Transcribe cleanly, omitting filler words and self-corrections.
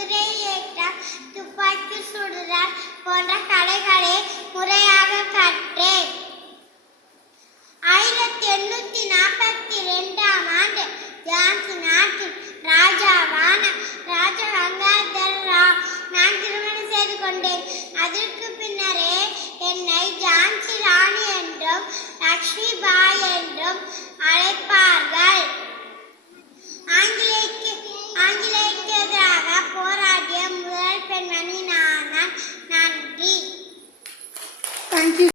குதிரை ஏற்றம், துப்பாக்கி சுடுதல் போன்ற கலைகளை முறையாக கற்றேன். 1842ஆம் ஆண்டு ஜான்சி நாட்டின் ராஜாவான ராஜா கங்காதர ராவ் நான் திருமணம் செய்து கொண்டேன். அதற்கு பின்னரே என்னை ஜான்சி ராணி என்றும் லக்ஷ்மி பாய் என்றும் அழைப்பார்கள். ஆங்கிலேயருக்கு எதிராக போராடிய முதல் பெண்மணி நான். நன்றி. தேங்க்யூ.